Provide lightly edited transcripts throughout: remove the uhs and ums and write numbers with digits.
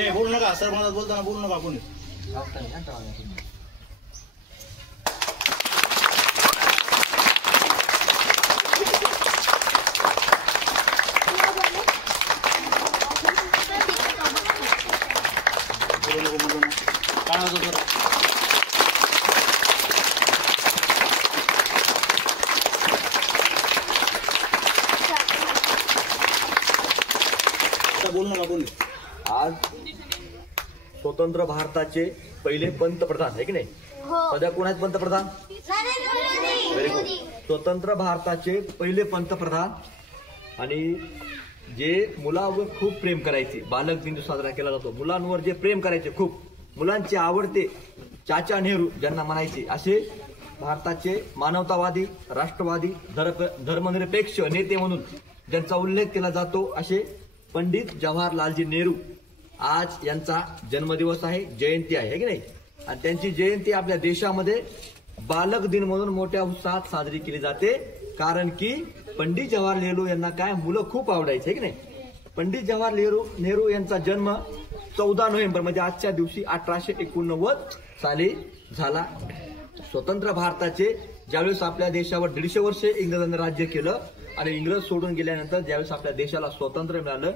बोलू नका सर, मला बोलताना बोलू नका कोणी. काय होतं सर? बोलू नका कोणी. आज स्वतंत्र भारताचे पहिले पंतप्रधान आहे की नाही? सध्या कोण आहेत पंतप्रधान? Very good. स्वतंत्र भारताचे पहिले पंतप्रधान आणि जे मुलावर खूप प्रेम करायचे, बालक दिन साजरा केला जातो. मुलांवर जे प्रेम करायचे, खूप मुलांचे आवडते चाचा नेहरू ज्यांना म्हणायचे, असे भारताचे मानवतावादी, राष्ट्रवादी, धर्मनिरपेक्ष नेते म्हणून ज्यांचा उल्लेख केला जातो असे पंडित जवाहरलालजी नेहरू. आज यांचा जन्मदिवस आहे, जयंती आहे की नाही? आणि त्यांची जयंती आपल्या देशामध्ये बालक दिन म्हणून मोठ्या उत्साहात साजरी केली जाते. कारण की पंडित जवाहरलाल नेहरू यांना काय मुलं खूप आवडायचे की नाही? पंडित जवाहरलाल नेहरू यांचा जन्म 14 नोव्हेंबर म्हणजे आजच्या दिवशी 1889 साली झाला. स्वतंत्र भारताचे ज्यावेळेस आपल्या देशावर 150 वर्षे इंग्रजांनी राज्य केलं आणि इंग्रज सोडून गेल्यानंतर ज्यावेळेस आपल्या देशाला स्वातंत्र्य मिळालं,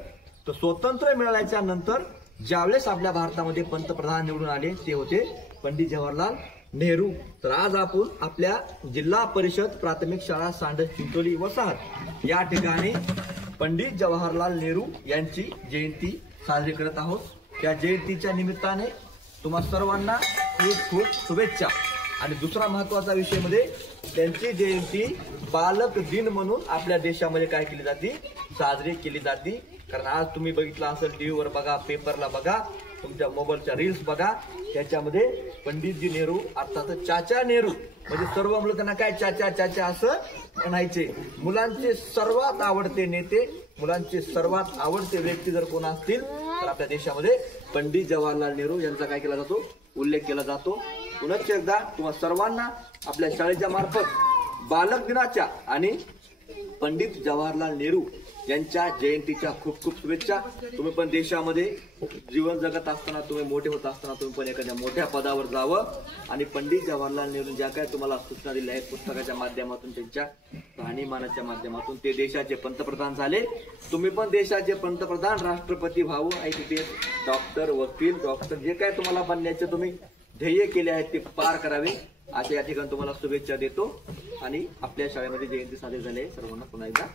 तर स्वातंत्र्य मिळाल्याच्या नंतर ज्यावेळेस आपल्या भारतामध्ये पंतप्रधान निवडून आले ते होते पंडित जवाहरलाल नेहरू. तर आज आपण आपल्या जिल्हा परिषद प्राथमिक शाळा सांडस चिंचोली वसाहत या ठिकाणी पंडित जवाहरलाल नेहरू यांची जयंती साजरी करत आहोत. त्या जयंतीच्या निमित्ताने तुम्हा सर्वांना खूप खूप शुभेच्छा. आणि दुसरा महत्वाचा विषय म्हणजे त्यांची जयंती बालक दिन म्हणून आपल्या देशामध्ये काय केली जाते? साजरी केली जाते. कारण आज तुम्ही बघितलं असेल, टीव्हीवर बघा, पेपरला बघा, तुमच्या मोबाईलच्या रील्स बघा, त्याच्यामध्ये पंडितजी नेहरू अर्थात चाचा नेहरू म्हणजे सर्व मुलं त्यांना काय चाचा चाचा असं म्हणायचे. मुलांचे सर्वात आवडते नेते, मुलांचे सर्वात आवडते व्यक्ती जर कोण असतील तर आपल्या देशामध्ये पंडित जवाहरलाल नेहरू यांचा काय केला जातो? उल्लेख केला जातो. पुनश्च एकदा तुम्हा सर्वांना आपल्या शाळेच्या मार्फत बालक दिनाच्या आणि पंडित जवाहरलाल नेहरू यांच्या जयंतीच्या खूप खूप शुभेच्छा. तुम्ही पण देशामध्ये जीवन जगत असताना, तुम्ही मोठे होत असताना तुम्ही पण एखाद्या मोठ्या पदावर जावं. आणि पंडित जवाहरलाल नेहरू ज्या काय तुम्हाला सूचना दिल्या आहेत पुस्तकाच्या माध्यमातून, त्यांच्या राहणीमानाच्या माध्यमातून, ते देशाचे पंतप्रधान झाले. तुम्ही पण देशाचे पंतप्रधान, राष्ट्रपती व्हावं, IPS, डॉक्टर, वकील, डॉक्टर, जे काय तुम्हाला बनण्याचे तुम्ही ध्येय केले आहेत ते पार करावे अशा या ठिकाणी तुम्हाला शुभेच्छा देतो. आणि आपल्या शाळेमध्ये जयंती साजरी झाली आहे. सर्वांना पुन्हा एकदा